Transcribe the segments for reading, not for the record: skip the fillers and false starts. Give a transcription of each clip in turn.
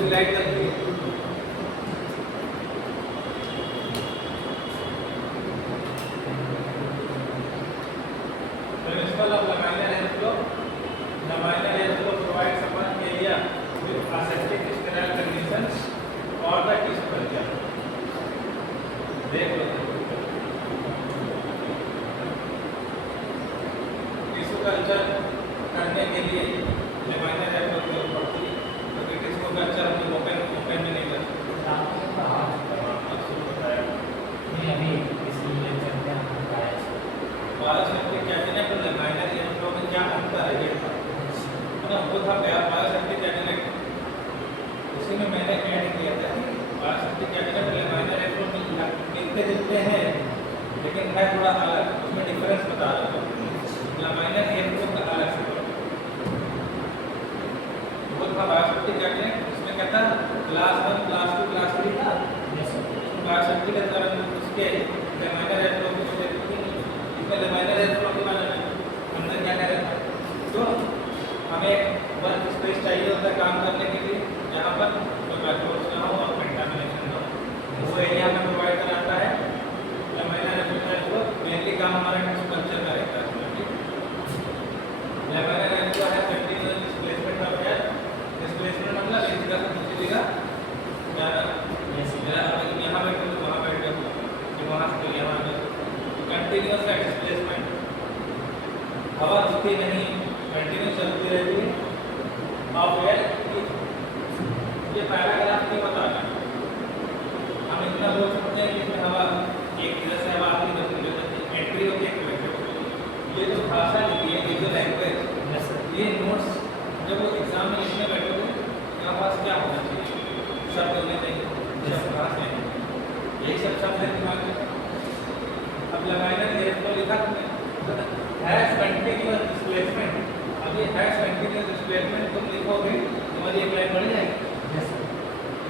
भी लाइट लगती है। Principle of laminar airflow. Laminar airflow provides upon area with aseptic sterile conditions or the tissue culture. देख लो tissue culture करने के लिए लैमिनार एयरफ्लो की जरूरत पड़ती है, क्योंकि टिश्यू कल्चर हम ओपन में नहीं कर सकते। अभी इसी लेक्चर में हम बताया बायोसेफ्टी कैबिनेट और लैमिनार एयरफ्लो में क्या अंतर है ये था ना, वो था बायोसेफ्टी कैबिनेट, उसी में मैंने ऐड किया था कि बायोसेफ्टी कैबिनेट और लैमिनार एयरफ्लो मिलते जुलते हैं लेकिन है थोड़ा अलग, उसमें डिफरेंस बता रहा हूँ। लैमिनार एयरफ्लो का अलग से वो था बायोसेफ्टी कैबिनेट, उसमें क्या था क्लास 1 क्लास 2 क्लास 3 था। बायोसेफ्टी के तरह उसके लैमिनार एयरफ्लो की इसमें लैमिनार एयरफ्लो के बारे में अंदर क्या कह रहा था, तो हमें वर्क स्पेस चाहिए होता है काम करने के लिए, यहाँ पर कोई बैकवर्ड्स ना हो और कंटामिनेशन ना हो, वो एरिया हमें प्रोवाइड कराता है लैमिनार एयरफ्लो। मेनली काम हमारा टिश्यू कल्चर का रहता है। लैमिनार एयरफ्लो है continuous displacement of air, displacement मतलब एक जगह से दूसरी जगह जाना, यहाँ बैठे तो वहाँ बैठ गए, तो वहाँ से यहाँ आ गए, कंटीन्यूअस है डिस्प्लेसमेंट, हवा रुकती नहीं, कंटिन्यू चलती रहती है। ऑफ एयर ये पैराग्राफ नहीं बता रहा, हम इतना बोल सकते हैं कि इसमें हवा एक तरह से हवा आती है, एंट्री होती है, ये जो भाषा लिखी है, ये जो लैंग्वेज, ये नोट्स जब वो एग्जाम में लिखने बैठोगे आपके पास क्या होना चाहिए, शब्द होने चाहिए, शब्द भाष नहीं, यही सब शब्द है दिमाग में। अब लैमिनार एयरफ्लो लिखा तुमने हैज कंटीन्यूअस डिस्प्लेसमेंट, अब ये हैज कंटीन्यूअस डिस्प्लेसमेंट तुम लिखोगे तुम्हारी एक लाइन बढ़ जाएगी।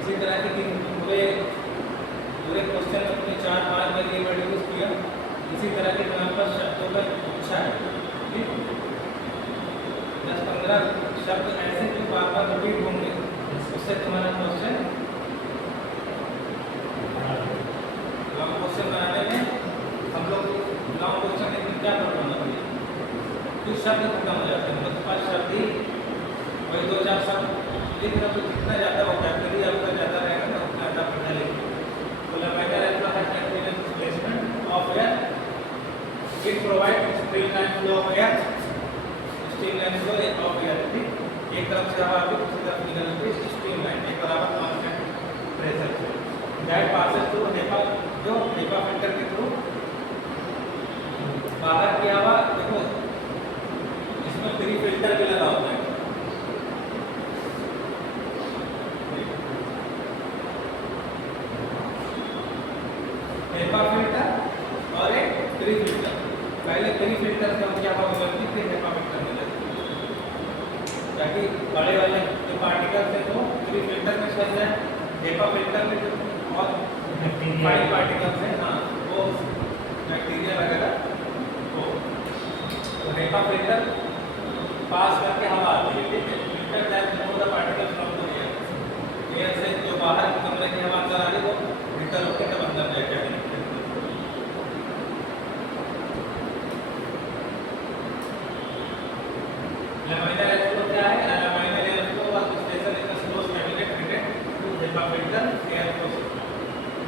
इसी तरह के पूरे क्वेश्चन में तुमने 4-5 बार ये वर्ड यूज किया, इसी तरह के यहाँ पर शब्दों का गुच्छा है, 10-15 शब्द ऐसे जो बार-बार रिपीट होंगे, उससे तुम्हारा क्वेश्चन लॉन्ग क्वेश्चन बनाने में हम लोग लॉन्ग क्वेश्चन में क्या करना चाहिए, कुछ शब्द खत्म हो जाते हैं, मतलब 5 शब्द ही वही 2-4 शब्द लिख रहे, तो जितना ज़्यादा वोकैबुलरी आपका ज़्यादा रहेगा ना उतना ज़्यादा पढ़ना लिखना। तो लैमिनार एयरफ्लो है continuous displacement of air, it provide streamline flow of air, streamline flow of air, एक तरफ से हवा आती है दूसरी तरफ निकलती है, स्ट्रीमलाइन एक बराबर constant pressure say that passes through HEPA, जो HEPA फिल्टर के थ्रू बाहर की हवा, देखो इसमें प्री फिल्टर भी लगा होता है, HEPA फिल्टर और एक प्री फिल्टर। पहले प्री फिल्टर से क्या हवा निकलती थी, HEPA फिल्टर में लगती, ताकि बड़े वाले जो पार्टिकल्स हैं वो प्री फिल्टर में चल जाए, HEPA फिल्टर में जो और फाइन पार्टिकल्स हैं, हाँ वो बैक्टीरिया वगैरह वो, तो HEPA फिल्टर पास करके हवा आती है, ठीक है, filter that remove the particles from the air, air से जो बाहर कमरे की हवा अंदर आ रही है वो फिल्टर होकर तब अंदर जाके आएगी। लैमिनार एयरफ्लो क्या है, laminar airflow was special in the slow cabinet fitted to HEPA filter airflow system.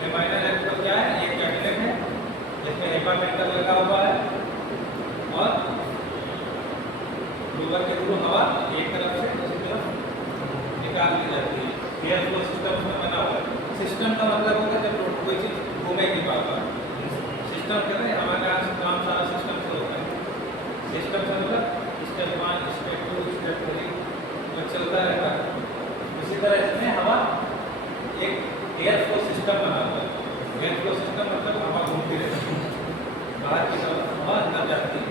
Laminar airflow क्या है, एक कैबिनेट है जिसमें HEPA फिल्टर लगा हुआ है और ब्लोअर के थ्रू हवा एक तरफ से दूसरी तरफ निकाल दी जाती है। एयरफ्लो सिस्टम उसमें बना हुआ है। सिस्टम का मतलब होता है जब कोई चीज़ घूमेगी बार-बार, सिस्टम कहते हैं, हमारा काम सारा सिस्टम से होता है। सिस्टम से मतलब स्टेप 1 स्टेप 2 स्टेप 3 जो चलता रहता है, इसी तरह इसमें हवा एक एयरफ्लो सिस्टम बना हुआ है। एयरफ्लो सिस्टम मतलब हवा घूमती रहती है, बाहर की तरफ हवा अंदर जाती है,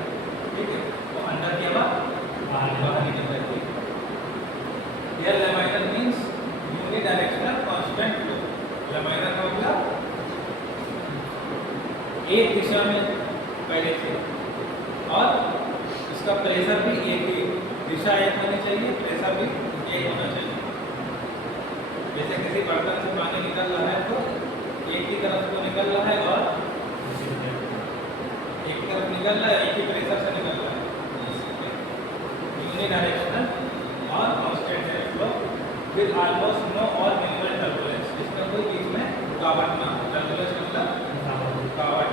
ठीक है, तो अंदर की हवा बाहर निकल जाती है। Air laminar means unidirectional constant flow. Laminar का मतलब एक दिशा में पहले से, और इसका प्रेशर भी एक ही, दिशा एक होनी चाहिए, प्रेशर भी एक होना चाहिए। जैसे किसी बर्तन से पानी निकल रहा है तो एक ही तरफ को निकल रहा है और एक ही तरफ निकल रहा है, एक ही प्रेशर से निकल रहा है, यूनिडायरेक्शनल और कांस्टेंट है फ्लो विद ऑलमोस्ट नो और मिनिमल टर्बुलेंस, इसमें कोई बीच में रुकावट ना हो। टर्बुलेंस मतलब रुकावट।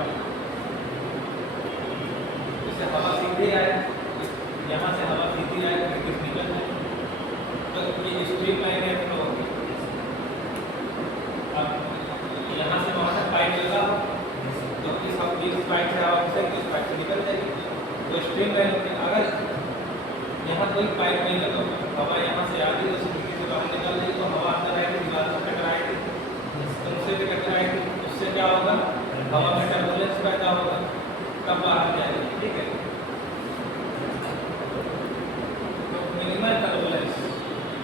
इससे हवा सीधी आए, यहाँ से हवा सीधी आए तो किस निकल जाए, तो ये स्ट्रीम लाइन है फ्लो होगी। अब यहाँ से वहाँ तक पाइप लगा हो तो इस पाइप से हवा घुसेगी, इस पाइप से निकल जाएगी, तो स्ट्रीम लाइन होगी। अगर यहाँ कोई पाइप नहीं लगा होगा, हवा यहाँ से आ रही है, खिड़की से बाहर निकल रही तो हवा अंदर आएगी, दीवार से टकराएगी, उनसे भी टकराएगी, उससे क्या होगा, हवा में टर्बुलेंस पैदा होगा, तब बाहर जाएगी। ठीक है, तो मिनिमल टर्बुलेंस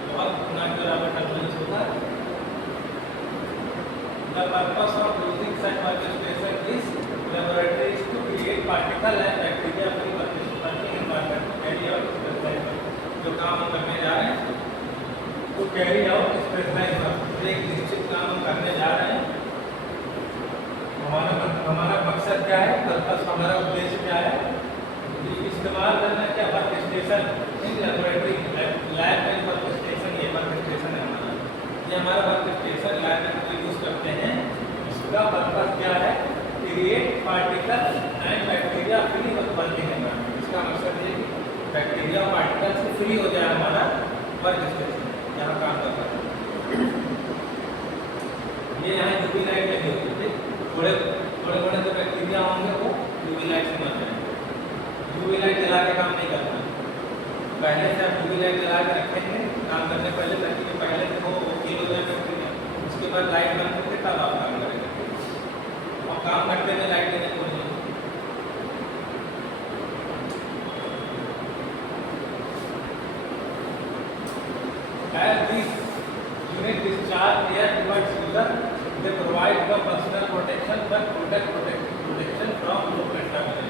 बहुत ना के बराबर टर्बुलेंस होता है। The purpose of using such workstation is laboratories to create particle and bacteria free working environment to carry out specialized work। जो काम हम करने जा रहे हैं तो कैरी आउट स्पेशलाइज्ड वर्क, एक निश्चित काम हम करने जा रहे हैं। हमारा मकसद क्या है, पर्पस, हमारा उद्देश्य क्या है, इस्तेमाल करना क्या, work station in laboratory, lab में वर्क स्टेशन, ये वर्क स्टेशन है हमारा, ये हमारा वर्क स्टेशन लैब में जो यूज करते हैं, इसका पर्पस क्या है, create particle and bacteria free working environment. इसका मकसद ये कि बैक्टीरिया और पार्टिकल से फ्री हो जाए हमारा वर्क स्टेशन, यहाँ काम कर रहा है। ये यहाँ यूवी लाइट लगी होती है, थोड़े थोड़े जो बैक्टीरिया होंगे वो यूवी लाइट से मर जाएंगे। यूवी लाइट जला के काम नहीं करता, पहले से आप यूवी लाइट जला के रखेंगे काम करने पहले, ताकि जो पहले से वो हील हो जाए बैक्टीरिया, उसके बाद लाइट बंद करके तब आप काम करेंगे, और काम करते में लाइट देने को नहीं। As these units discharge air towards user, they provide the personal protection but protection from low contamination।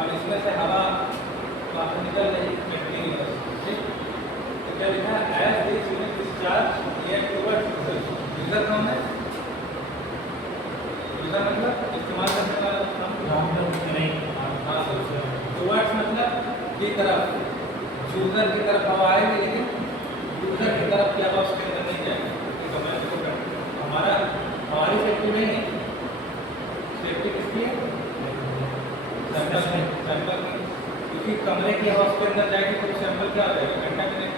अब इसमें से हवा बाहर निकल रही कंटिन्यूअस, ठीक, तो क्या लिखा है, as these units discharge air towards user। User कौन है, यूजर मतलब इस्तेमाल करने वाला, टुवर्ड्स मतलब की तरफ, यूजर की तरफ हवा आएगी, लेकिन यूजर की तरफ क्या हवा उसके अंदर नहीं जाएगी। हमारी सेफ्टी नहीं है, सेफ्टी किसकी है, सैंपल की, क्योंकि कमरे की हवा उसके अंदर जाएगी तो सैंपल क्या हो जाएगा, कंटामिनेट।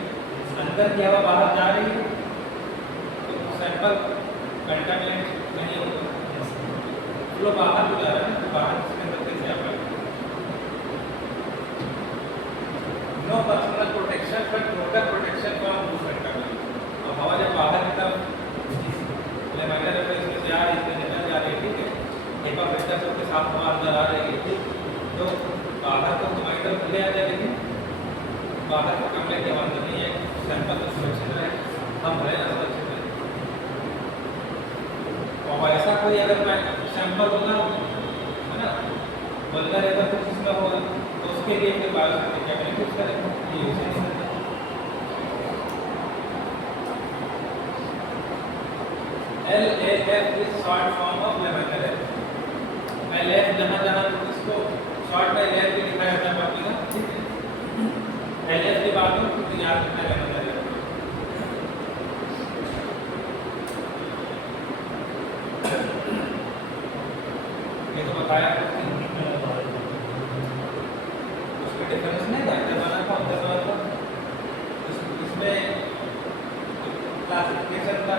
अंदर की हवा बाहर जा रही है तो सैंपल कंटामिनेट नहीं होगा, फ्लो बाहर को जा रहा है तो बाहर इसके अंदर कैसे आ पाएगा। No personal protection but total protection from loose contamination. और हवा जब बाहर की तरफ लेमिनर इसमें से आ रही है, इसमें निकल जा रही है, ठीक है, HEPA फिल्टर सबके साथ हवा अंदर आ रही है, ठीक, तो बाहर तो हमारी तरफ ले आ जाए, लेकिन बाहर के कमरे के अंदर नहीं है, सैंपल तो सुरक्षित रहे, हम रहे ना सुरक्षित रहे। और ऐसा कोई अगर मैं सैंपल होगा है ना, वल्नर अगर कुछ इसमें होगा तो उसके लिए फिर बायोसेफ्टी क्या यूज करेंगे, ये यूज नहीं करेंगे। LAF is short form of laminar F। LAF जहाँ जहाँ इसको शॉर्ट में LAF भी लिखा जाता है बाकी का, ठीक है, LAF की बात हो तो याद रखना laminar F। ये तो बताया उसमें डिफरेंस नहीं है, जमाना का होता है तो इसमें क्लासिफिकेशन का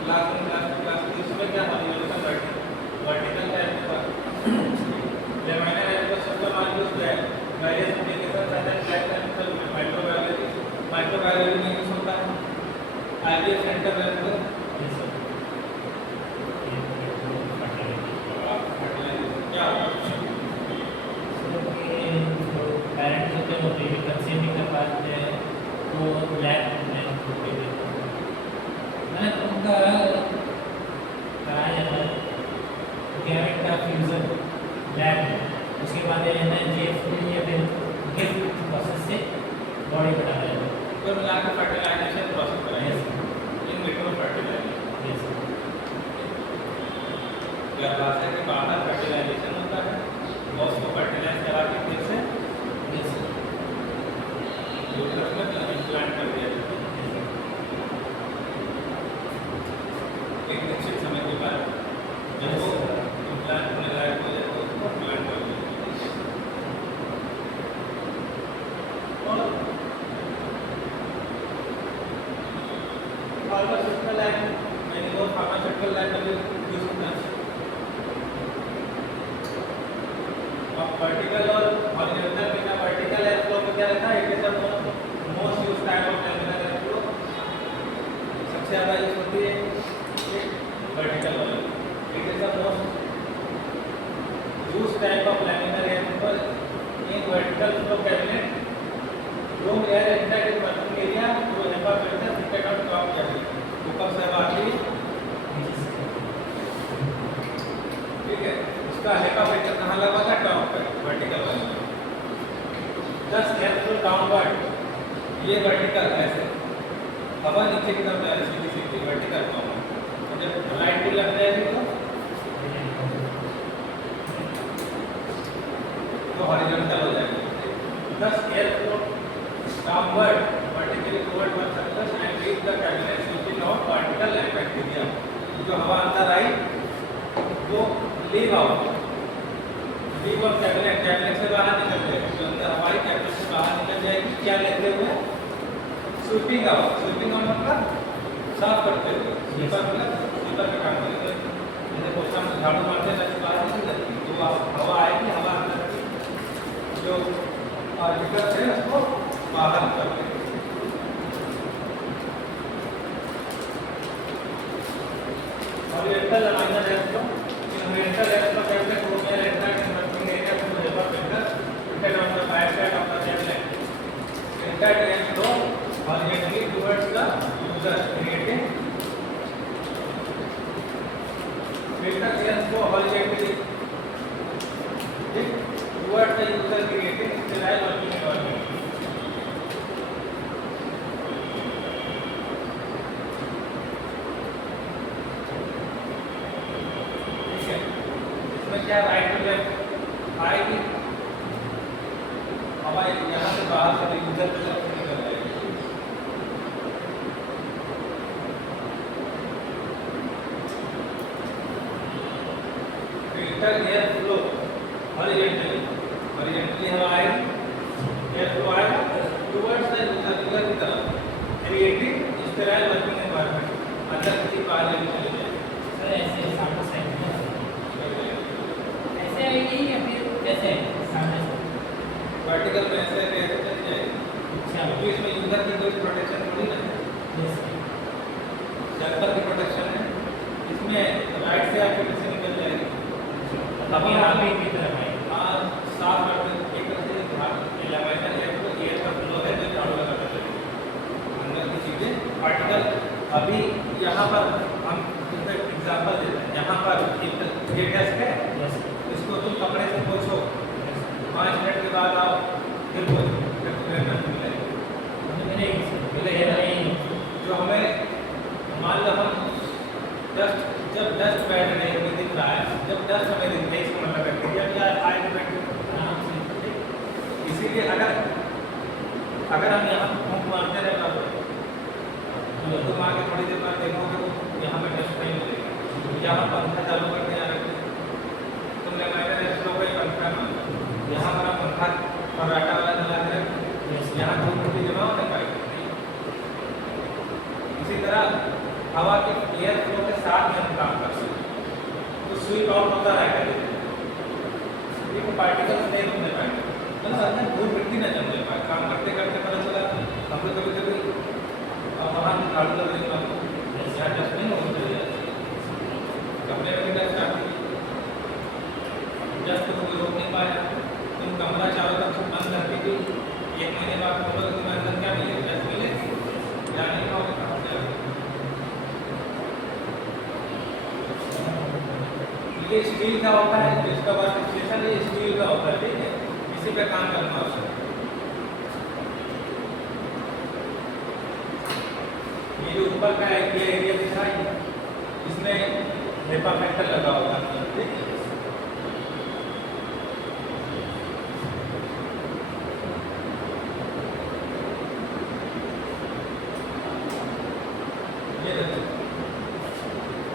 क्लास 1 क्लास 2 क्लास 3 इसमें क्या हॉरिजॉन्टल वर्टिकल है, लेमिनर है तो सबका मान यूज है, various application such as life science, microbiology में यूज होता है, IVF सेंटर है तो क्या पेरेंट्स होते हैं वो बेबी कंसीव नहीं कर पाते हैं तो लैब में मैंने उनका कराया जाता है गैमेट का फ्यूजन लैब में, उसके बाद ये है GF या फिर गिफ्ट प्रोसेस से बॉडी बनाया जाता है, तो मिलाकर फर्टिलाइजेशन प्रोसेस कराएंगे। इन गर्भाशय के बाहर फर्टिलाइजेशन होता है और उसको फर्टिलाइज करा के फिर से यूट्रस में इम्प्लांट कर दिया जाता है। एक निश्चित समय के बाद जब वो इम्प्लांट होने लायक हो जाए तो उसको इम्प्लांट कर दिया जाता है। और फार्मास्यूटिकल लाइन मैंने वो फार्मास्यूटिकल लाइन में यूज होता है। अब वर्टिकल और हॉरिजॉन्टल में क्या वर्टिकल एयर फ्लो में क्या रहता है, it is the most used type of laminar air flow. सबसे ज़्यादा यूज होती है वर्टिकल वाली। It is the most used type of laminar air flow in vertical flow cabinet. Room air inside the working area जो HEPA filter fitted on top cabinet ऊपर से बाकी ठीक है। इसका HEPA फिल्टर कहाँ लगा था, टॉप पे वर्टिकल वाले। जस्ट एयर फ्लो डाउनवर्ड, ये वर्टिकल ऐसे हवा नीचे की तरफ जा रही है सीधी सीधी वर्टिकल फॉर्म। जब राइट टू लेफ्ट जाएगी तो हॉरिजॉन्टल हो जाएगी। Just air flow downward vertically toward one surface and reach the cabinet switching off particle and bacteria। जो हवा अंदर आई वो लीव आउट कैबिनेट, कैबिनेट से बाहर निकल जाएगी। जो अंदर हवाई कैबिनेट से बाहर निकल जाएगी क्या लेते हुए, स्वीपिंग आउट। स्वीपिंग आउट मतलब साफ करते हुए, स्वीपर मतलब स्वीपर का काम करेगा। जैसे पोछा में झाड़ू मारते हैं तो बाहर निकल जाती है, तो हवा आएगी, हवा अंदर जो पार्टिकल्स है उसको बाहर निकल देगी। Horizontal laminar air flow, horizontal air flow cabinet room air entered in working area through HEPA filter fitted on the back side of the cabinet. Entered air flow horizontally towards the user creating filter air flow horizontally towards the user creating sterile working environment। क्या right to left आएगी हवा यहाँ से बाहर से user की तरफ निकल जाएगी। फिल्टर एयर फ्लो हॉरिजॉन्टली हवा आएगी, एयर फ्लो आएगा टुवर्ड्स द यूजर की तरफ क्रिएटिंग स्टेराइल वर्किंग एनवायरनमेंट। अंदर किसी बाहर लेके चले जाएगी। सर ऐसे सामने साइड ऐसे आएगी या फिर कैसे सामने से वर्टिकल में ऐसे चली जाएगी। अच्छा, क्योंकि इसमें यूजर की कोई प्रोटेक्शन थोड़ी ना है, जलपर की प्रोटेक्शन है। इसमें राइट से आके से निकल जाएगी, तभी यहाँ पे की तरफ आएगी। साफ करते एक तरह से लैमिनर एयर फ्लो एयर का फ्लो है जो झाड़ू लगाकर चलेगी अंदर की चीज़ें पार्टिकल। अभी यहाँ पर हम एग्जाम्पल देते हैं, यहाँ पर ये डेस्क है, इसको तुम कपड़े से पोछो, 5 मिनट के बाद आओ फिर पोछो, फिर मिलेगी। जो हमें मान लो हम जब डस्ट बैठ रहे हमें दिख रहा है, जब डस्ट हमें दिख रही है इसका मतलब बैक्टीरिया भी आएगा आराम से। इसीलिए अगर हम यहाँ फूंक मारते रहे तो तुम आगे थोड़ी देर बाद देखोगे तो यहाँ पे डस्ट नहीं मिलेगी। यहाँ पंखा चालू करके आ रहे तुमने मैंने इसको कोई पंखा मांगा, यहाँ पर आप पंखा फर्राटा वाला चला के यहाँ धूप मिट्टी जमा होने पाएगी। इसी तरह हवा के एयर फ्लो के साथ में हम काम कर सकते हैं, तो स्वीप आउट होता रहेगा, ये पार्टिकल्स नहीं रुकने पाएंगे, मतलब अंदर धूप मिट्टी न जमने पाए। काम करते करते पता चला हम लोग कभी कभी वहाँ झाड़ू लग रही यहाँ डस्ट नहीं होनी चाहिए, कपड़े में भी डस्ट आती है, डस्ट को कोई रोक नहीं पाया। तुम कमरा चारों तरफ से बंद करके भी 1 महीने बाद खोलोगे तुम्हें अंदर क्या मिलेगा, डस्ट मिलेगी या नहीं पाओगे कहाँ से। ये स्टील का होता है, इसका वर्कस्टेशन ये स्टील का होता है, ठीक है, इसी पे काम करना आवश्यक है। ये जो ऊपर का एरिया दिख रहा है इसमें HEPA फैक्टर लगा होगा अंदर, ठीक है। ये देखो,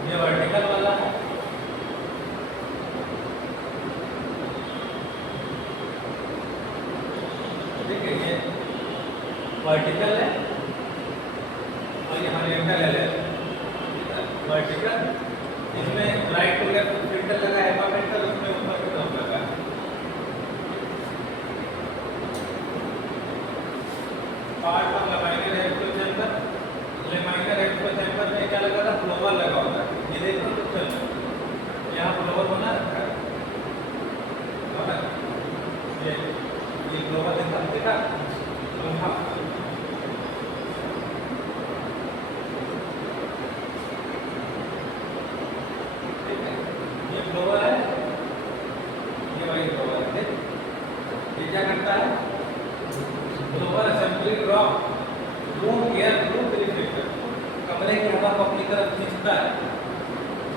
ये वर्टिकल वाला है, ठीक है, ये वर्टिकल है और यहाँ रेक्टल है, वर्टिकल, इसमें राइट टू लेफ्ट फिल्टर लगा है, HEPA फिल्टर, उसमें ऊपर की तरफ लगा है। Part of laminar head chamber, laminar head chamber में क्या लगा था, फ्लोवर लगा होता है, ये देखो तो चल यहाँ फ्लोवर बना रखा है, है ना? ये फ्लोवर देखा पंखा, ठीक है, ये फ्लोवर है, ये वही फ्लोवर है, ये क्या करता है, flower assembly drop room air through reflector, कमरे की हवा को अपनी तरफ खींचता है,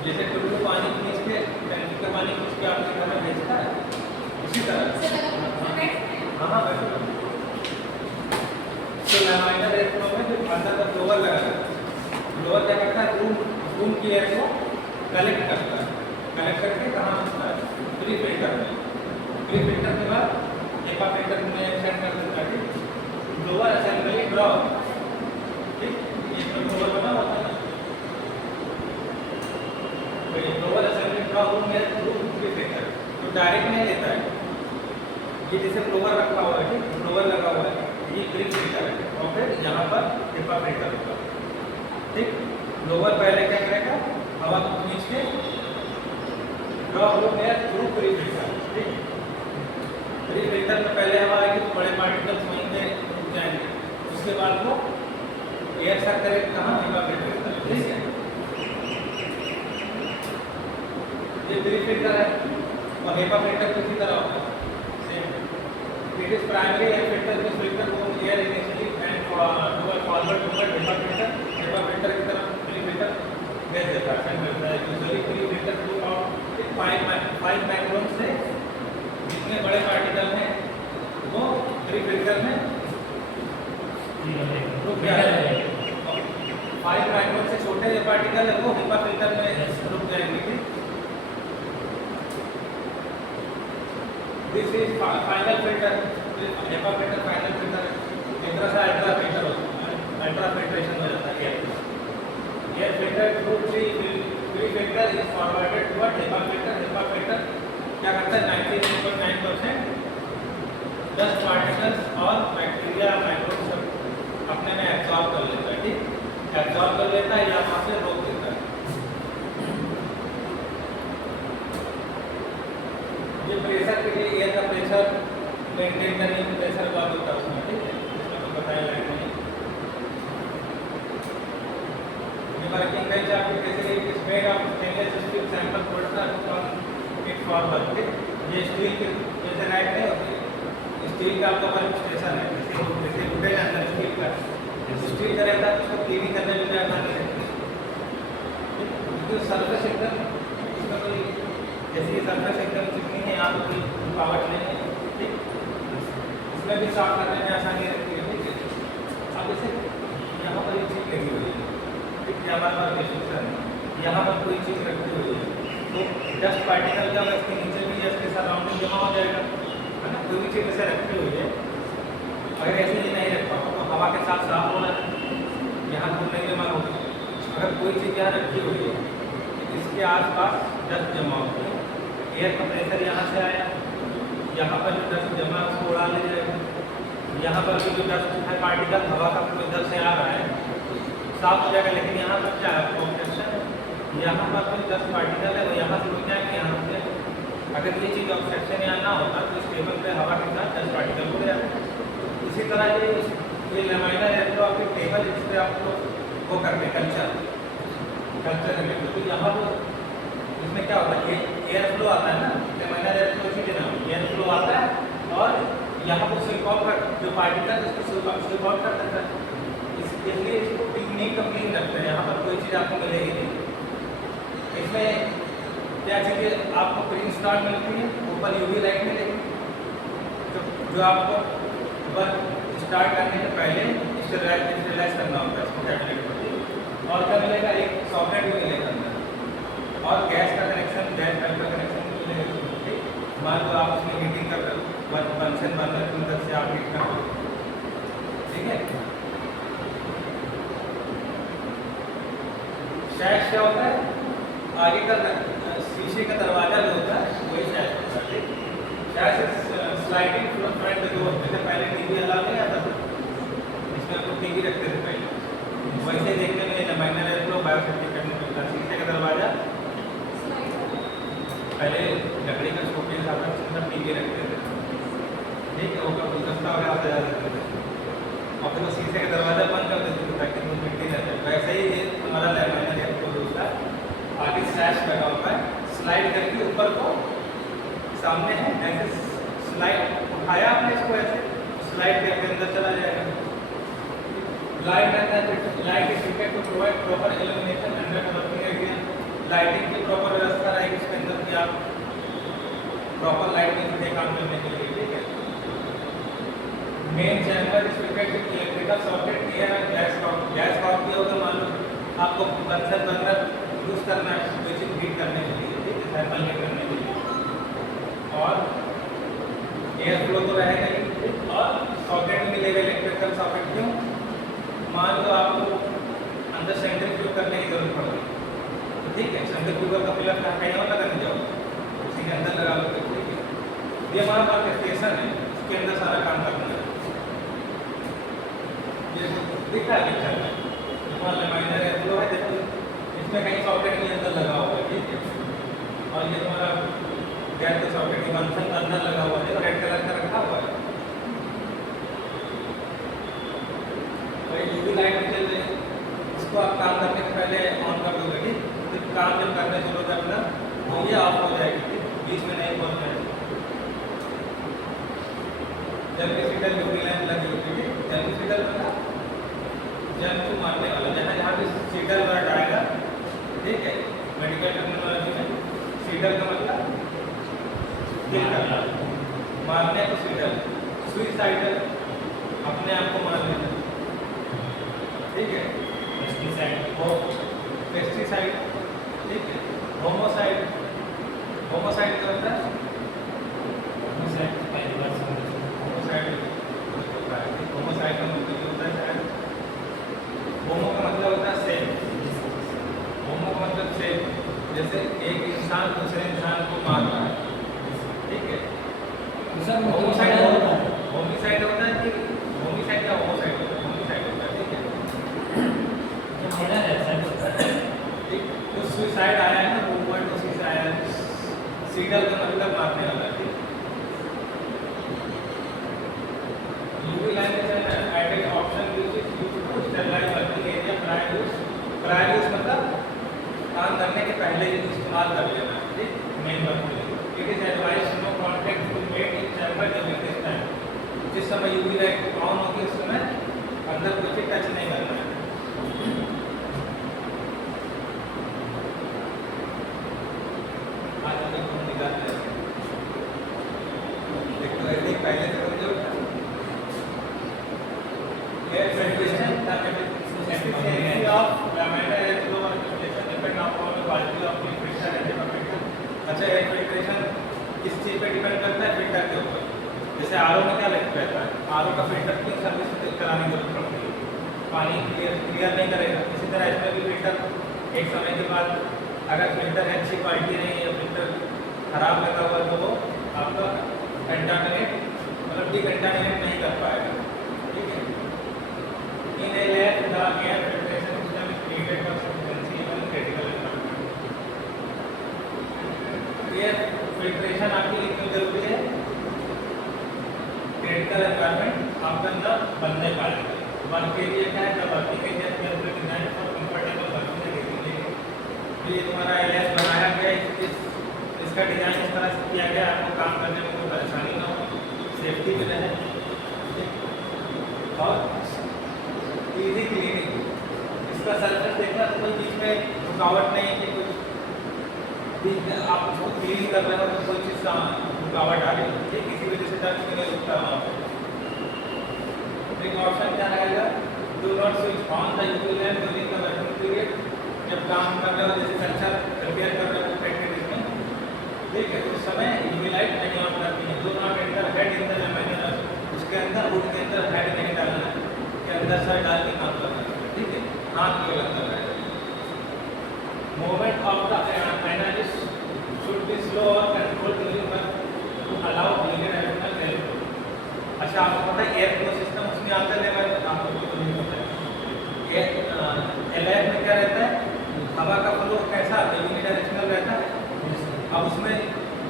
जैसे टुल्लू पानी खींच के टंकी का पानी खींच के आपके घर में भेजता है, इसी तरह। हाँ वैसे तो लमाइनर एयर फ्लो में जो अंदर का फ्लोवर लगा है, फ्लोवर क्या करता है, रूम की एयर को कलेक्ट करता है, कलेक्ट करके कहाँ भेजता है, प्री फिल्टर में, प्री फिल्टर के बाद HEPA फिल्टर में सेंड कर देता है, फ्लोवर असेंबली ड्रॉप, ठीक, ये तो फ्लोवर बना होता है, तो ये फ्लोवर असेंबली ड्रॉप रूम में प्री फिल्टर तो डायरेक्ट नहीं लेता है, ये जैसे फ्लोवर रखा हुआ है, ठीक, फ्लोवर लगा हुआ है, ये प्री फिल्टर है और फिर यहाँ पर HEPA फिल्टर होगा, ठीक। फ्लोवर पहले क्या करेगा, हवा को खींच के drop room air through pre filter, ठीक, प्री फिल्टर में पहले हवा आएगी तो बड़े पार्टिकल्स वहीं पे रुक जाएंगे, उसके बाद वो एयर सक करेगा कहाँ, HEPA फिल्टर की तरफ, ठीक है। ये प्री फिल्टर है और HEPA फिल्टर किसी तरह होता है, same, it is primary air filter which filter को air initially and forward toward HEPA filter की तरफ प्री फिल्टर भेज देता है, सेंड करता है, usually pre filter through out 5 micron से जितने बड़े पार्टिकल हैं वो प्री फिल्टर में रुक जाएंगे, 5 माइक्रोन से छोटे जो पार्टिकल है वो HEPA फिल्टर में रुक जाएंगे, ठीक। This is final filter, HEPA filter final filter, एक तरह से अल्ट्रा फिल्टर होता है, अल्ट्रा फिल्ट्रेशन हो जाता है, air filter through pre filter is forwarded toward HEPA filter, HEPA filter क्या करता है, 99.9% डस्ट पार्टिकल्स और बैक्टीरिया माइक्रोब्स अपने में एब्जॉर्ब कर लेता है, ठीक, एब्जॉर्ब कर लेता है या वहाँ से रोक देता है। ये प्रेशर के लिए एयर का प्रेशर मेंटेन करने के प्रेशर बात होता है उसमें, ठीक है, इसमें तो बताया लाइट नहीं। ये वर्किंग बेंच आपकी कैसे it is made of stainless steel sample product from it forward, ठीक, ये स्टील के जैसे लाइट नहीं होती, स्टील का आपका वर्क स्टेशन है, जैसे होटल अंदर स्टील का, स्टील का रहता है उसको क्लीनिंग करने में भी आसानी रहती है, क्योंकि सर्फेस एकदम इसका कोई जैसे ये सर्फेस एकदम चिकनी है, यहाँ पर कोई रुकावट नहीं है, ठीक, इसमें भी साफ करने में आसानी रहती है, ठीक है। अब जैसे यहाँ पर एक चीज लगी हुई है, ठीक, हमारे पास रेस्ट्रिक्शन है, यहाँ पर कोई चीज़ रखी हुई है तो डस्ट पार्टिकल का इसके नीचे भी या इसके सराउंडिंग जमा हो जाएगा, है ना, कोई भी चीज़ ऐसे रखी हुई है, अगर ऐसे ही नहीं रखा हो तो हवा के साथ साफ होना है, यहाँ घूमने के मन होगा, अगर कोई चीज़ यहाँ रखी हुई है इसके आसपास डस्ट जमा होती है, एयर का प्रेशर यहाँ से आया, यहाँ पर जो डस्ट जमा है उसको उड़ा ले जाएगा, यहाँ पर भी जो डस्ट है पार्टिकल हवा का इधर से आ रहा है साफ हो जाएगा, लेकिन यहाँ पर क्या है ऑब्स्ट्रक्शन है, यहाँ पर कोई डस्ट पार्टिकल है वो यहाँ से रुक जाएंगे, यहाँ से अगर ये चीज़ ऑब्स्ट्रक्शन यहाँ ना होता तो इस टेबल पे हवा के साथ डस्ट पार्टिकल हो जाएगा। इसी तरह ये लमाइनर एयर फ्लो आपके टेबल इस पर आपको वो करते कल्चर रिलेटेड, तो यहाँ पर इसमें क्या होता है एयर फ्लो आता है ना, लमाइनर एयर फ्लो इसी नाम एयर फ्लो आता है और यहाँ पर स्लिप ऑफ कर जो पार्टिकल इसको स्लिप ऑफ कर देता है, इसलिए इसको नहीं क्लीन रखते हैं, यहाँ पर कोई चीज़ आपको मिलेगी नहीं, इसमें क्या चीज़ें आपको प्री इंस्टॉल मिलती है, ऊपर यूवी लाइट मिलेगी जो आपको वर्क स्टार्ट करने से पहले स्टेलाइज करना होता है इसको कैबिनेट पर। और क्या मिलेगा, एक सॉकेट भी मिलेगा अंदर, और गैस का कनेक्शन, गैस पाइप का कनेक्शन भी मिलेगा। ठीक, मान लो आप उसमें हीटिंग कर रहे हो, फंक्शन बर्नर की मदद से आप हीट कर रहे हो। ठीक है, शैश क्या होता है, आगे का शीशे का दरवाजा जो होता है वही शैश होता है। शैश स्लाइडिंग फ्रंट जो होते थे, पहले टीवी अलाउ नहीं आता था, इसमें आपको टीवी रखते थे पहले, वैसे देखने में माइनर एयरफ्लो बायोसेफ्टी में मिलता है। शीशे का दरवाजा पहले लकड़ी का छोटे साधा उसमें टीवी रखते थे, ठीक है, वो का गुलदस्ता वगैरह सजा देते थे, और फिर वो शीशे का दरवाजा बंद कर देते थे ताकि वो मिट्टी न जाए। वैसे ही ये हमारा माइनर एयरफ्लो होता है, आगे स्लैश लगा होता है, स्लाइड करके ऊपर को सामने है, ऐसे स्लाइड उठाया आपने इसको, ऐसे स्लाइड करके अंदर चला जाएगा। लाइट रहता है, light is required to provide proper illumination under working area. Lighting की प्रॉपर व्यवस्था रहेगी इसके अंदर कि आप प्रॉपर लाइटिंग से काम करने के लिए। ठीक है, main chamber is required to electrical socket near gas cock. Gas cock भी होगा, मान लो आपको बर्नर यूज करना है कोई चीज हीट करने के लिए, ठीक है, सैंपल हीट करने के लिए, और एयर फ्लो तो रहेगा ही, और सॉकेट भी मिलेगा इलेक्ट्रिकल सॉकेट। क्यों, मान लो आपको अंदर सेंट्रीफ्यूज करने की जरूरत पड़ गई, तो ठीक है, सेंट्रीफ्यूजर का पिलर कहीं और लगाने जाओ, उसी के अंदर लगा लो। ठीक है, ये हमारा पास स्टेशन है, इसके अंदर सारा काम करना है। ये दिख रहा है पिक्चर में, तुम्हारा माइनर एयरफ्लो है, देखो इसमें कहीं सॉकेट के अंदर लगा हुआ है। ठीक है, और ये तुम्हारा गैस का सॉकेट की फंक्शन अंदर लगा हुआ है, रेड कलर का रखा हुआ है। यूवी लाइट भी चल रही है, इसको आप काम करने से पहले ऑन कर दोगे। ठीक, फिर काम जब करने चलोगे अपना तो ये ऑफ हो जाएगी, बीच में नहीं पहुंचना है। जर्मिसीडल यूवी लैंप लगी होती है, जर्मिसीडल मतलब जंतु मारने वाला, जहाँ जहाँ भी सीडल वर्ड आएगा, ठीक है, मेडिकल टेक्नोलॉजी में सीडल का मतलब किल करना, मारने को सीडल, सुइसाइडल अपने आप को मार लेना। ठीक है, पेस्टिसाइड, ठीक है, होमोसाइड, होमोसाइड क्या होता है, होमोसाइड होमोसाइड का मतलब होता है, होमो का मतलब होता है सेम, होमो का मतलब सेम, जैसे एक इंसान दूसरे इंसान को मार रहा है। ठीक है, होमोसाइड होमिसाइड होता है कि होमिसाइड का होमोसाइड होता है, होमिसाइड होता है। ठीक है, ठीक, तो सुसाइड आया है ना, वो वर्ड उसी से आया है, सीडल का मतलब मारने वाला। ठीक, UV line added option which is used to stabilise working area prior use मतलब काम करने के पहले ही इस्तेमाल कर लेना। ठीक, main work it is advise no contact to made in chamber during this time. जिस समय यूवी लाइट ऑन होगी उस समय अंदर कुछ टच नहीं करना है। पहले से समझो, air filtration efficiency of laminar airflow or filtration depend upon the quality of the filter and the filter। अच्छा, एयर फिल्ट्रेशन किस चीज़ पे डिपेंड करता है, फिल्टर के ऊपर। जैसे आरओ में क्या लगता रहता है, आरओ का फिल्टर क्यों सर्विस कराने की जरूरत पड़ती है, पानी क्लियर नहीं करेगा। इसी तरह इसमें भी फिल्टर एक समय के बाद अगर फिल्टर अच्छी क्वालिटी नहीं है, फिल्टर खराब लगा हुआ तो वो आपका कंटामिनेट मतलब डिकंटामिनेट नहीं कर पाएगा। ठीक है, in air the air filtration system is created for sufficiency and critical environment. Air filtration आपके लिए क्यों जरूरी है, क्रिटिकल एनवायरनमेंट आपका अंदर बनने पाएगा। वर्क एरिया क्या है, the working area is design for comfortable working area. ये तुम्हारा एयर बनाया गया, इसका डिजाइन इस तरह से किया गया आपको काम करने में कोई परेशानी ना हो, सेफ्टी भी रहे, और इजी क्लीनिंग। इसका सर्फेस देखना तो कोई बीच में रुकावट नहीं है कि कुछ ठीक है, आप उसको क्लीन कर रहे हो तो कोई चीज़ रुकावट आ रही है, ठीक, किसी वजह से टच नहीं रुकता वहाँ पे। एक ऑप्शन क्या रहेगा, do not switch on the UV lamp during the working period. जब काम कर रहे हो, जैसे कच्चा रिपेयर कर रहे हो फैक्ट्री में, ठीक है, उस समय यूवी लाइट नहीं ऑन करनी है। Do not enter head in the laminator, उसके अंदर वुड के अंदर हेड नहीं डालना है, के अंदर सर डाल के काम करना है, ठीक है, हाथ को लगता है। Movement of the analyst should be slow और control during work to allow unidirectional air flow. अच्छा, आपको पता है एयर फ्लो सिस्टम उसमें आता है, आपको तो नहीं पता है। एयर में क्या रहता है, हवा का फ्लो कैसा आता है, यूनिडायरेक्शनल रहता है। अब उसमें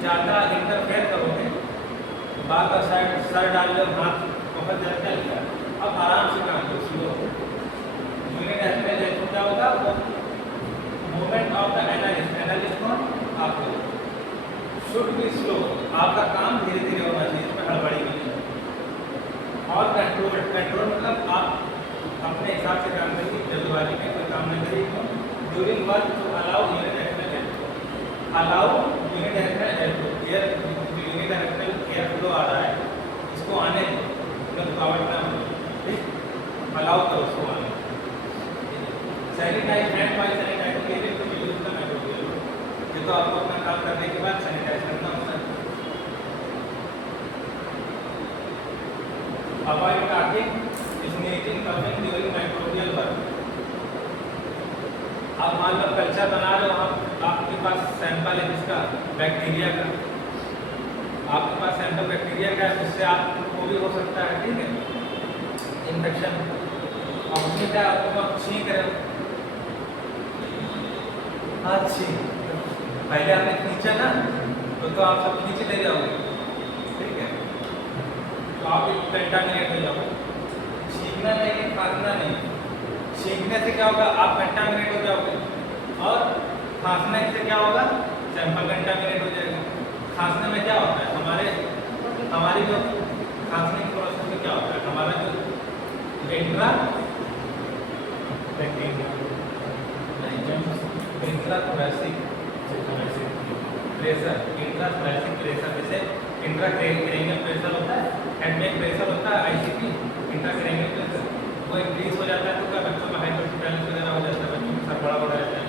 ज़्यादा इंटरफेयर करोगे, बार बार साइड सर डाल लो, हाथ बहुत ज़्यादा चलेगा। अब आराम से काम करो, स्लो। यूनिडायरेक्शनल एयर क्या होगा, वो movement of the analyst, analyst कौन, आप लोग, शुड बी स्लो, आपका काम धीरे धीरे होना चाहिए, इसमें हड़बड़ी नहीं है। और कंट्रोल, कंट्रोल मतलब आप अपने हिसाब से काम करिए, जल्दबाजी में कोई काम नहीं करिए। During work to allow unidirectional air flow, allow unidirectional air flow, unidirectional air flow आ रहा है, इसको आने दो, रुकावट ना हो, ठीक, अलाउ करो उसको आने। Sanitise hand by sanitising area to use the method, ये तो आपको अपना काम करने के बाद सैनिटाइज करना होता है। Avoid touching sneezing coming during microbial work. अब मान लो कल्चर बना रहे हो आप, आपके पास सैंपल है जिसका बैक्टीरिया का, आपके पास सैंपल बैक्टीरिया का है, उससे आपको भी हो सकता है, ठीक है, इन्फेक्शन। अब उसमें क्या आपको छींक रहे हो, अच्छी, पहले आपने खींचा ना, तो आप सब खींच ले जाओगे, ठीक है, तो आप एक कंटामिनेट हो जाओगे। छींकना नहीं, खांसना नहीं। छींकने से क्या होगा, आप कंटामिनेट हो जाओगे, और खांसने से क्या होगा, सैंपल कंटामिनेट हो जाएगा। खांसने में क्या होता है, हमारी जो खांसने की प्रोसेस में क्या होता है, हमारा जो इंट्रा इंट्राथोरैसिक प्रेशर, इंट्राथोरैसिक प्रेशर, जैसे इंट्राक्रैनियल प्रेशर होता है, हेड में प्रेशर होता है आईसीपी, इंट्राक्रैनियल प्रेशर, वो इंक्रीज हो जाता है तो क्या बच्चों में हाइपरसेंसिटिविटी वगैरह हो जाता है, बच्चों का सर बड़ा बड़ा रहता है,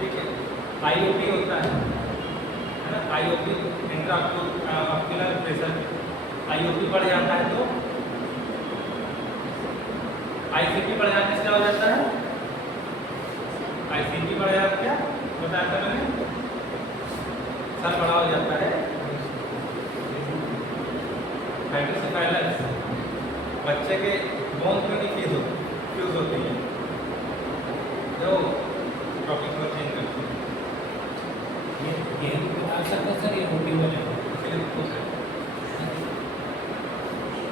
ठीक है। आईओपी होता है ना, आईओपी इंट्राऑक्यूलर प्रेशर, आईओपी बढ़ जाता है तो आईसीपी बढ़ जाने से क्या हो जाता है, आईसीपी बढ़ जाता है, क्या बताया था मैंने, सर बड़ा हो जाता है। हाइड्रोसेफेलस, बच्चे के बोन में नहीं फ्यूज होती है, जो टॉपिक को चेंज करती है, ये बता सकते सर, ये रोटी में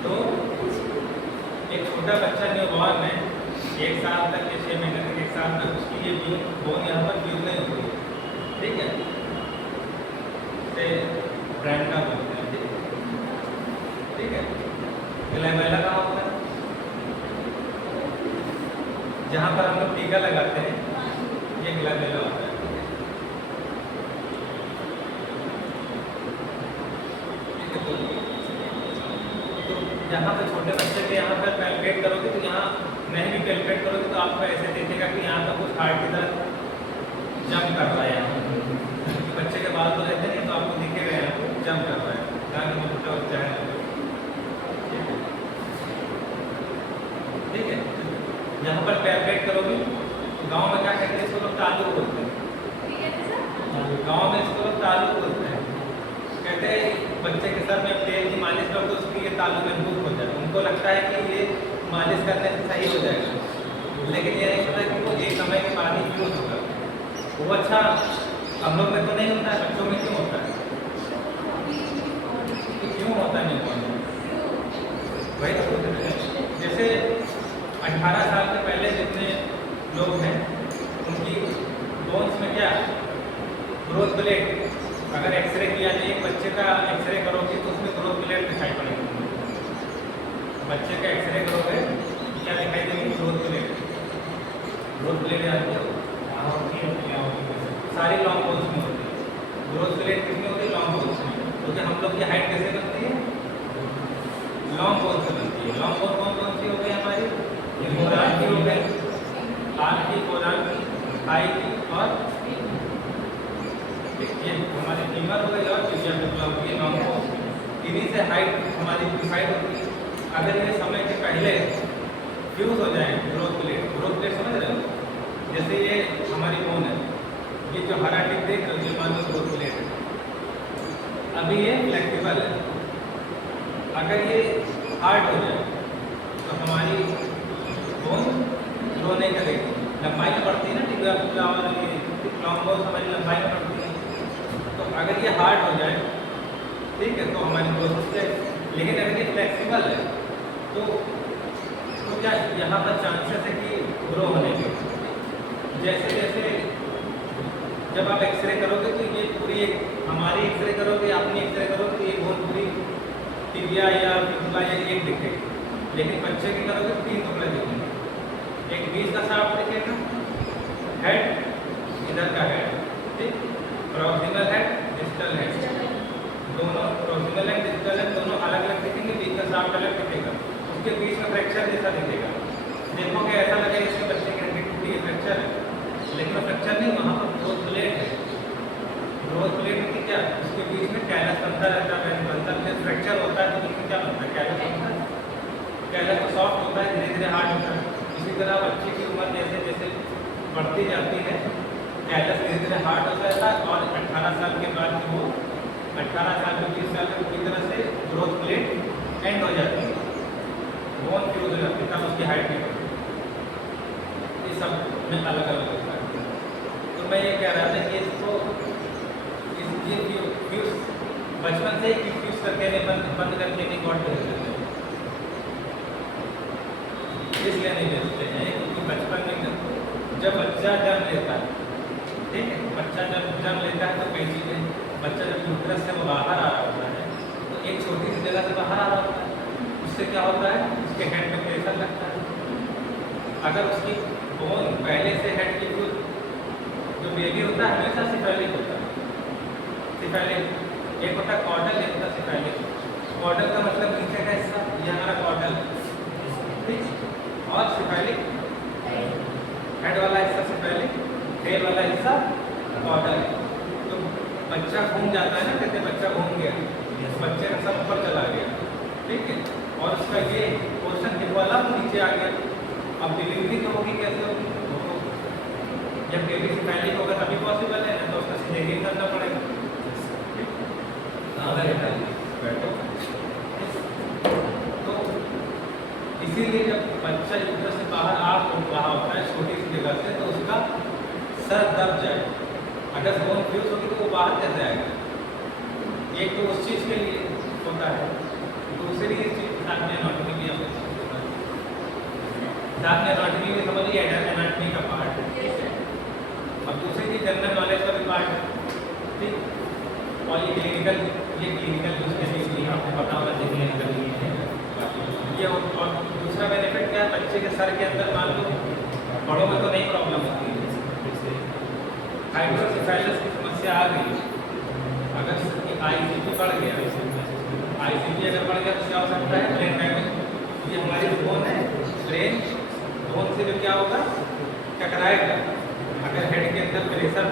तो एक छोटा बच्चा न्यूबॉर्न है, 1 साल तक या 6 महीने तक, 1 साल तक उसकी ये बोन यहाँ पर फ्यूज नहीं होती है, ठीक है, इसे ब्रैंडा बोलते हैं, ठीक है। ग्लैमेला कहाँ होता है, जहाँ पर हम लोग टीका लगाते हैं, ये ग्लैमेला होता है, यहाँ पे छोटे बच्चे के यहाँ पर कैलकुलेट करोगे तो यहाँ नहीं भी कैलकुलेट करोगे तो आपको ऐसे दिखेगा कि यहाँ पर कुछ हार्ट की तरह जंप कर रहा है, यहाँ बच्चे के बाल तो रहते नहीं तो आपको दिखेगा यहाँ पर जंप कर रहा है, यहाँ पर छोटा बच्चा है, ठीक है। यहाँ पर कैलकुलेट करोगे, गाँव में क्या कहते हैं, इसको लोग तालु बोलते हैं, गाँव में इसको लोग तालु बोलते हैं, कहते हैं बच्चे के सर में तेल की मालिश करो तो उसकी ये तालु मजबूत हो जाए, उनको लगता है कि ये मालिश करने से सही हो जाएगा, लेकिन ये नहीं पता कि वो एक समय के बाद ही क्यों होगा वो। अच्छा, हम लोग में तो नहीं होता है, बच्चों में क्यों होता है, क्यों होता नहीं होता, वही तो जैसे 18 साल के पहले जितने लोग हैं उनकी बोन्स में क्या ग्रोथ प्लेट, अगर एक्सरे किया जाए, एक बच्चे का एक्सरे करोगे तो उसमें ग्रोथ प्लेट दिखाई पड़ेगी, बच्चे का एक्सरे करोगे क्या दिखाई देगी, ग्रोथ प्लेट याद किया, सारी लॉन्ग बोन्स में ग्रोथ प्लेट किसमें होती है? लॉन्ग बोन में। क्योंकि हम लोग की हाइट कैसे बनती है? लॉन्ग बोन से बनती है। लॉन्ग बोन कौन कौन सी हो गई हमारी? कोरान की हो गई, आर्म की, कोरान की, थाई की और ये हमारे फीमर हो गई और की लॉन्ग बोन। इन्हीं से हाइट हमारी डिसाइड होती है। अगर ये समय के पहले फ्यूज हो जाए ग्रोथ प्लेट समझ रहे हो? जैसे ये हमारी बोन है, ये जो हरा टिप देख रहे हो ये मान लो ग्रोथ प्लेट है। अभी ये फ्लेक्सिबल है। अगर ये हार्ड हो जाए तो हमारी बोन ग्रो नहीं करेगी, लंबाई में बढ़ती है ना टिबिया फ्लावर, ये लॉन्ग बोन हमारी लंबाई में बढ़ती है। तो अगर ये हार्ड हो जाए, ठीक है, तो हमारी ग्रोथ हो जाएगी। लेकिन अगर ये फ्लेक्सिबल है तो क्या यहाँ पर चांसेस है कि ग्रो होने के। जैसे जैसे जब आप एक्सरे करोगे तो ये पूरी एक हमारी एक्सरे करोगे, अपनी एक्सरे करोगे तो ये बोन पूरी टिबिया या फिबुला या एक दिखेगी। लेकिन बच्चे की करोगे तो 3 टुकड़े दिखेंगे। एक बीच का शाफ्ट दिखेगा, हेड, इधर का हेड, ठीक, प्रॉक्सिमल हेड, डिस्टल हेड, दोनों प्रॉक्सिमल हेड, डिस्टल हेड दोनों अलग अलग दिखेंगे, बीच का शाफ्ट अलग दिखेगा, उसके बीच में फ्रैक्चर जैसा दिखेगा। देखोगे ऐसा लगेगा इसके बच्चे की हड्डी टूटी है, फ्रैक्चर है, लेकिन वो फ्रैक्चर नहीं, वहाँ पर ग्रोथ प्लेट है। ग्रोथ प्लेट की क्या, उसके बीच में कैलस बनता रहता है, बनता है, फ्रैक्चर होता है तो बीच में क्या बनता है? कैलस बनता है। कैलस तो सॉफ्ट होता है, धीरे धीरे हार्ड होता है। इसी तरह बच्चे की उम्र जैसे जैसे बढ़ती जाती है, कैलस धीरे धीरे हार्ड होता रहता है और 18 साल के बाद वो 18 साल में 20 साल में पूरी तरह से ग्रोथ प्लेट एंड हो जाती है, बोन फ्यूज हो जाती है, तब उसकी हाइट नहीं बढ़ती। ये सब में अलग अलग होता है। तो मैं ये कह रहा था कि इसको ये फ्यूज बचपन से ही फ्यूज करके नहीं बंद करके नहीं गॉड भेज देते, इसलिए नहीं भेजते हैं क्योंकि बचपन में जब बच्चा जन्म लेता है, ठीक है, बच्चा जब जन्म लेता है तो कई चीज़ें, बच्चा जब यूट्रस से वो बाहर आ रहा होता है तो एक छोटी सी जगह से बाहर आ रहा होता है, उससे क्या होता है? उसके हेड में प्रेशर लगता है। अगर उसकी बोन पहले से हेड की जो बेबी होता है हमेशा सिफेलिक होता है। सिफेलिक एक होता है कॉर्डल, एक होता है सिफेलिक। कॉर्डल का मतलब नीचे का हिस्सा, ये हमारा कॉर्डल, ठीक, और सिफेलिक हेड वाला हिस्सा सिफेलिक, टेल वाला हिस्सा कॉर्डल। तो बच्चा घूम जाता है ना, कहते बच्चा घूम गया, बच्चे का सब ऊपर चला गया, ठीक है, और उसका ये पोर्शन हिप वाला नीचे आ गया। अब डिलीवरी तो होगी कैसे होगी? जब बेबी सिफेलिक होगा तभी पॉसिबल है ना, तो उसका सिजेरियन करना पड़ेगा। बैठो। तो इसीलिए जब बच्चा यूट्रस से बाहर आ रहा होता है छोटी सी जगह से, तो उसका सर दब जाए। अगर बोन फ्यूज होगी तो वो बाहर कैसे आएगा? एक तो उस चीज़ के लिए होता है, दूसरी चीज़ साथ में एनाटॉमी भी होता है। साथ में एनाटॉमी भी समझ लीजिए, एनाटॉमी का पार्ट है। अब दूसरी चीज़ जनरल नॉलेज का भी पार्ट है, ठीक, और ये क्लिनिकल यूज के लिए आपको पता होगा, क्लिनिकल ये। और दूसरा बेनिफिट क्या है? बच्चे के सर के अंदर मान लो, बड़ों में तो नहीं प्रॉब्लम होती है, हाइड्रोसेफेलस की समस्या आ गई, अगर ICP बढ़ गया, ICP अगर बढ़ गया तो क्या हो सकता है? Brain damage. ये हमारी बोन है, ब्रेन बोन से जो क्या होगा? टकराएगा। अगर हेड के अंदर प्रेशर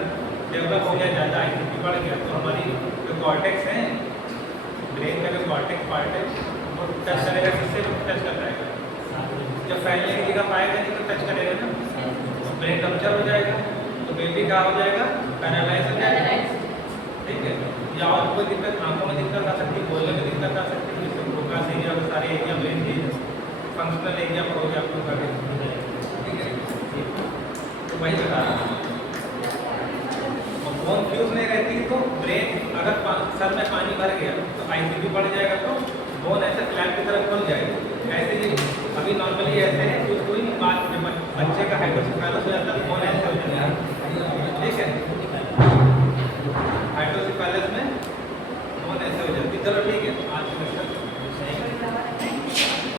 डेवलप हो गया ज़्यादा, ICP बढ़ गया, तो हमारी जो कॉर्टेक्स हैं, ब्रेन का जो कॉर्टेक्स पार्ट है वो टच करेगा, किससे टच कर पाएगा? जब फैलने की जगह पाएगा नहीं तो टच करेगा ना, तो ब्रेन रप्चर हो जाएगा, तो बेबी क्या हो जाएगा? पैरालाइज हो जाएगा, ठीक है। या और कोई दिक्कत, आंखों में दिक्कत आ सकती है, बोलने में दिक्कत आ सकती है, जैसे फोकस एरिया, सारे एरिया ब्रेन के फंक्शनल एरिया पर हो गया आपको करके, ठीक है। तो वही बता रहा हूँ, बोन फ्यूज नहीं रहती तो ब्रेन, अगर सर में पानी भर गया तो ICP बढ़ जाएगा, तो बोन ऐसे फ्लैट की तरफ खुल जाएगी। ऐसे ही अभी नॉर्मली ऐसे है, फ्यूज कोई बात, बच्चे का हाइड्रोसेफेलस हो जाता है, बोन